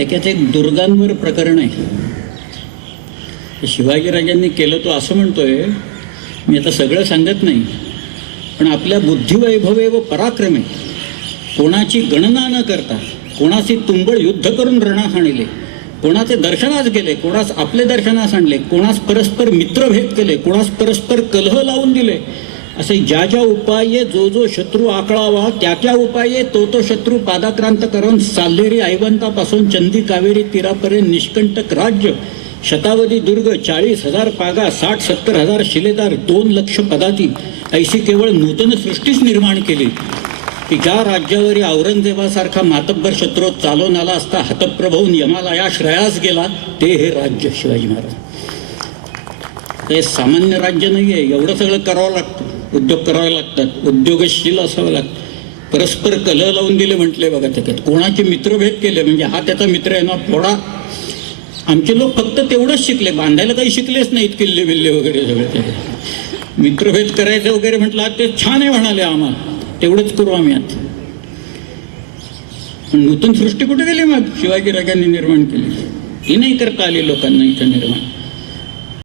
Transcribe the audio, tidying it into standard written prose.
त्याच्यात एक दुर्गांवर प्रकरण आहे. शिवाजीराजांनी केलं तो असं म्हणतोय, मी आता सगळं सांगत नाही, पण आपल्या बुद्धिवैभवे व पराक्रमे कोणाची गणना न करता कोणाशी तुंबळ युद्ध करून रणास आणले, कोणाचे दर्शनास गेले, कोणास आपले दर्शनास आणले, कोणास परस्पर मित्रभेद केले, कोणास परस्पर कलह लावून दिले, असे ज्या ज्या उपाये जो जो शत्रू आकळावा त्या त्या उपाये तो तो शत्रू पादाक्रांत करून साल्हेरी ऐवंतापासून चंदी कावेरी तीरापर्यंत निष्कंटक राज्य, शतावधी दुर्ग, 40,000 पागा, 60-70,000 शिलेदार, 2 लक्ष पदाती, ऐशी केवळ नूतन सृष्टीच निर्माण केली की ज्या राज्यावरी औरंगजेबासारखा मातब्बर शत्रू चालून आला असता हतप्रभवून यमाला श्रेयास गेला, ते हे राज्य शिवाजी महाराज. हे सामान्य राज्य नाही आहे. एवढं सगळं करावं लागतं, उद्योग करावे लागतात, उद्योगशील असावं लागतं. परस्पर कलह लावून दिले म्हटले बघा त्याच्यात. कोणाचे मित्रभेद केले, म्हणजे हा त्याचा मित्र आहे ना फोडा. आमचे लोक फक्त तेवढंच शिकले, बांधायला काही शिकलेच नाहीत, किल्ले बिल्ले वगैरे सगळे. मित्रभेद करायचं वगैरे म्हटलं ते छान आहे म्हणाले, आम्हाला तेवढंच करू आम्ही आता. पण नूतन सृष्टी कुठे गेली मग शिवाजीराजांनी निर्माण केली? ही नाही करता आली लोकांना इथं निर्माण.